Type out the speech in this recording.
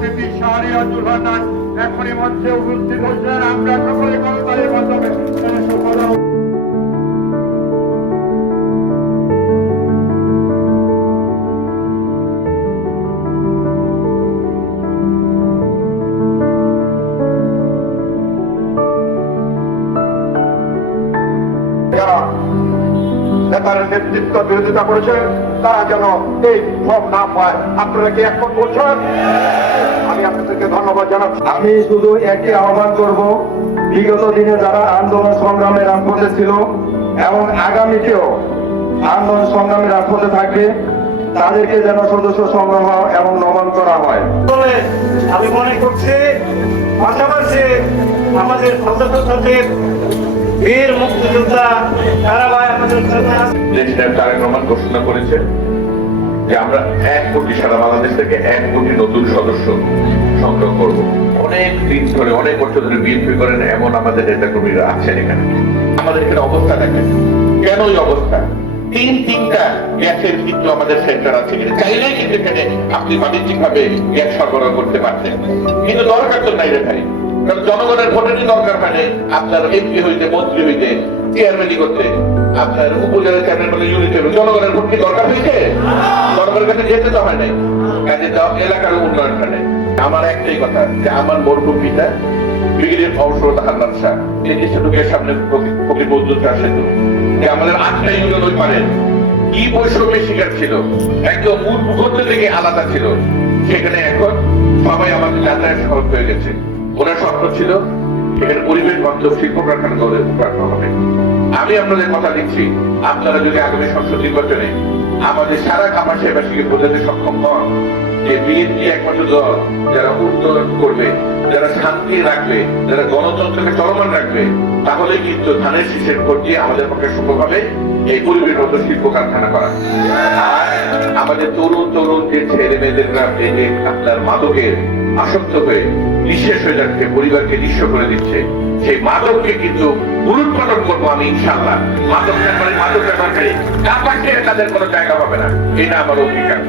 অতিথি শাহরিয়াতুল হাসান এখনই মঞ্চে উপস্থিত হচ্ছেন। আমরা সকলে কলকাতার মাধ্যমে নেতার নেতৃত্ব বিরোধিতা করেছে তারা যেন এই সব না পায়। আপনারা কি এখন বলছেন? আমি আপনাদেরকে ধন্যবাদ জানাচ্ছি। আমি শুধু একটি আহ্বান করব, বিগত দিনে যারা আন্দোলন সংগ্রামে রাজপথে ছিল এবং আগামীতেও আন্দোলন সংগ্রামে রাজপথে থাকবে তাদেরকে যেন সদস্য সংগ্রহ এবং নমন করা হয়। আমি মনে করছি পাশাপাশি আমাদের সদস্যদের বীর মুক্তিযোদ্ধা তারা ভাই আমাদের প্রেসিডেন্ট তারেক রহমান ঘোষণা করেছে যে আমরা 1 কোটি সারা বাংলাদেশ থেকে 1 কোটি নতুন সদস্য সংগ্রহ করব। অনেক দিন ধরে অনেক বছর ধরে বিএনপি করেন এমন আমাদের নেতাকর্মীরা আছেন এখানে। আমাদের এখানে অবস্থা দেখেন কেন এই অবস্থা। তিনটা গ্যাসের কিন্তু আমাদের সেন্টার আছে, চাইলেই কিন্তু এখানে আপনি বাণিজ্যিক ভাবে গ্যাস সরবরাহ করতে পারতেন, কিন্তু দরকার তো নাই রে ভাই। কারণ জনগণের ভোটেরই দরকার মানে আপনার এমপি হইতে মন্ত্রী হইতে চেয়ারম্যানই করতে আপনার উপজেলা চেয়ারম্যান বলে ইউনিট জনগণের ভোট কি দরকার হয়েছে? জনগণের কাছে যেতে তো হয় নাই, কাজে এলাকার উন্নয়ন হয় নাই। আমার একটাই কথা যে আমার মরহুম পিতা ব্রিগেডিয়ার অবসর হান্নান শাহ এই দেশটুকের সামনে ফকির বদরুল শাহ সেতু যে আমাদের 8টা ইউনিয়ন ওই পারেন কি বৈষম্যের শিকার ছিল, একদম মূল ভূখণ্ড থেকে আলাদা ছিল, সেখানে এখন সবাই আমাদের যাতায়াত সহজ হয়ে গেছে। ওনার স্বপ্ন ছিল এখানে পরিবেশ বান্ধব শিল্প কারখানা গড়ে উঠানো হবে। আমি আপনাদের কথা দিচ্ছি, আপনারা যদি আগামী সংসদ নির্বাচনে আমাদের সারা কামারশাহীবাসীকে বোঝাতে সক্ষম হন যে বিএনপি একমাত্র দল যারা উন্নয়ন করবে, যারা শান্তি রাখবে, যারা গণতন্ত্রকে চলমান রাখবে, তাহলে কিন্তু ধানের শীষের ভোট দিয়ে আমাদের পক্ষে সম্ভব হবে এই পরিবেশ বান্ধব শিল্প কারখানা করা। আর আমাদের তরুণ যে ছেলে মেয়েদেররা আপনার মাদকের আসক্ত হয়ে নিঃশেষ হয়ে যাচ্ছে, পরিবারকে নিঃস্ব করে দিচ্ছে, সেই মাদককে কিন্তু উলটপালন করবো আমি ইনশাআল্লাহ। মাদক ব্যাপারে মাদক ব্যাপারে তাদের কোনো জায়গা হবে না, এটা আমার অঙ্গীকার।